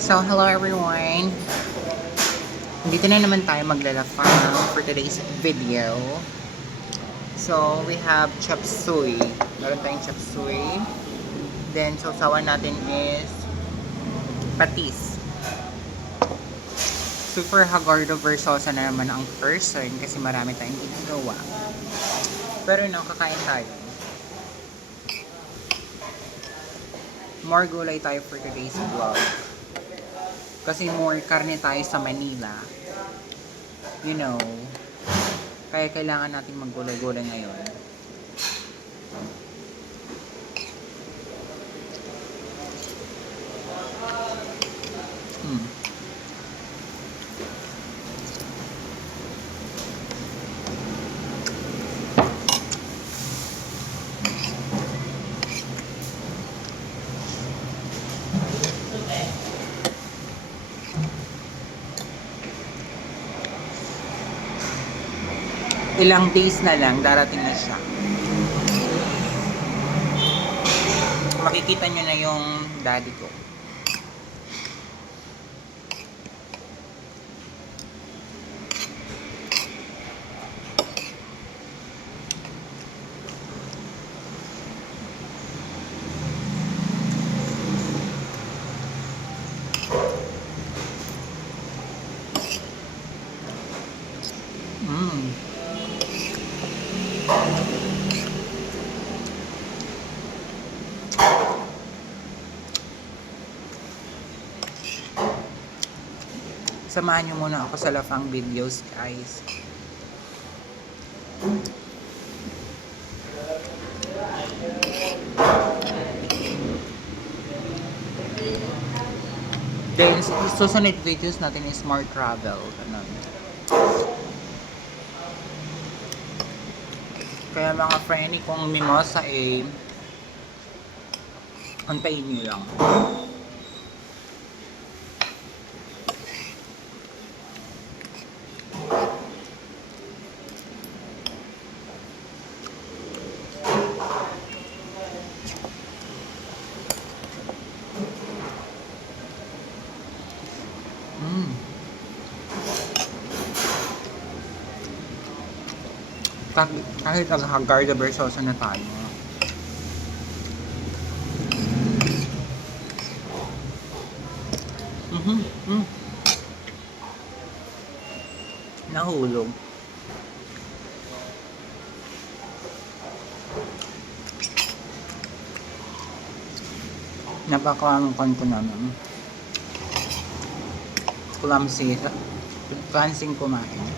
So, hello everyone. Dito na naman tayo maglalapang for today's video. So, we have chop suey. Meron tayong chop suey. Then, sausawan natin is patis. Super Hagardo versosa na naman ang person kasi marami tayong ginagawa. Pero no, kakain tayo. More gulay tayo for today's vlog. Kasi more karne tayo sa Manila. You know. Kaya kailangan natin maggulay-gulay ngayon. Ilang days na lang, darating na siya. Makikita nyo na yung daddy ko. Samahan nyo muna ako sa lafang videos, guys. Then, susunod videos natin is more travel. Ganun. Kaya mga friend, kung mimosa antayin nyo lang. Kahit Hagardo versosa na tayo. Nahulog. Napakaangkon ko naman. Clumsy. Fancy kumain.